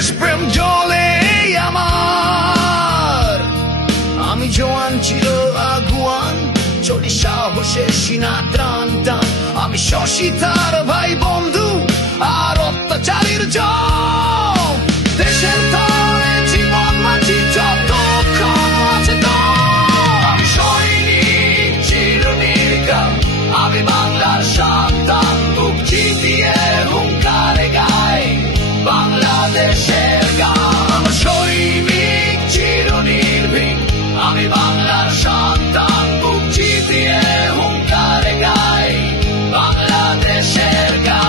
দেশপ্রেম জ্বলে আমার। আমি জোয়ান চির আগুয়ান, চলি সাহসে সিনা টান টান। আমি শশী তার ভাই বন্ধু আর অত্যাচারীর জম। দেশের তরে জীবন মাঝি যতক্ষণ আছে দম। আমি সৈনিক চিরনির্ঘাত, আমি বাংলার সন্তান। বুক চিতিয়ে হুঙ্কারে গাই বাংলাদেশের গান। আমার সৈনিক চিরনির্ভীক, আমি বাংলার সন্তান। বুক চিতিয়ে হুঙ্কারে গাই বাংলাদেশের গান।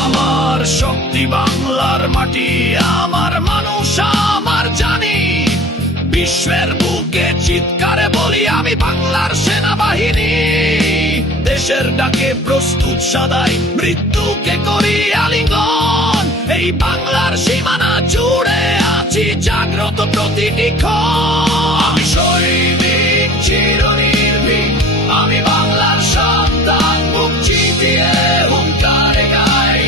আমার শক্তি বাংলার মাটি, আমার মানুষ আমার জানি। বিশ্বের বুকে চিৎকারে বলি আমি বাংলার সেনাবাহিনী। দেশের ডাকে প্রস্তুত সদাই, মৃত্যুকে করি আলিঙ্গন। এই বাংলার সীমানা জুড়ে আছি জাগ্রত প্রতিটি ক্ষণ। আমি সৈনিক চিরনির্ভীক, আমি বাংলার সন্তান। বুক চিতিয়ে হুঙ্কারে গাই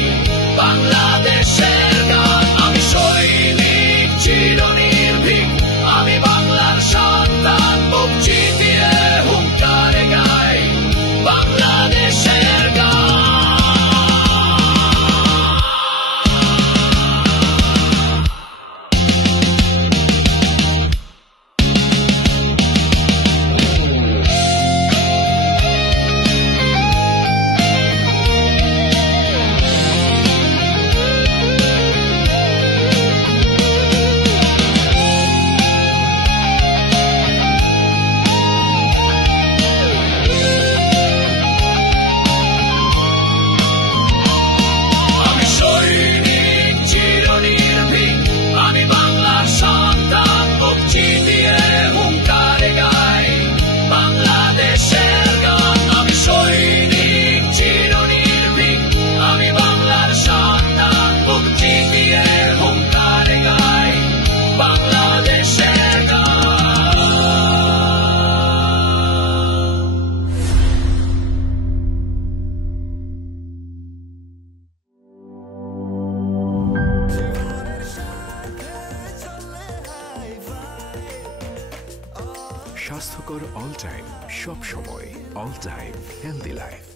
বাংলাদেশের গান। আমি সৈনিক চিরনির্ভীক, আমি বাংলার সন্তান। বুক চিতিয়ে হুঙ্কারে গাই বাংলাদেশের গান। স্বাস্থ্যকর অল টাইম, সব সময় অল টাইম হেলদি লাইফ।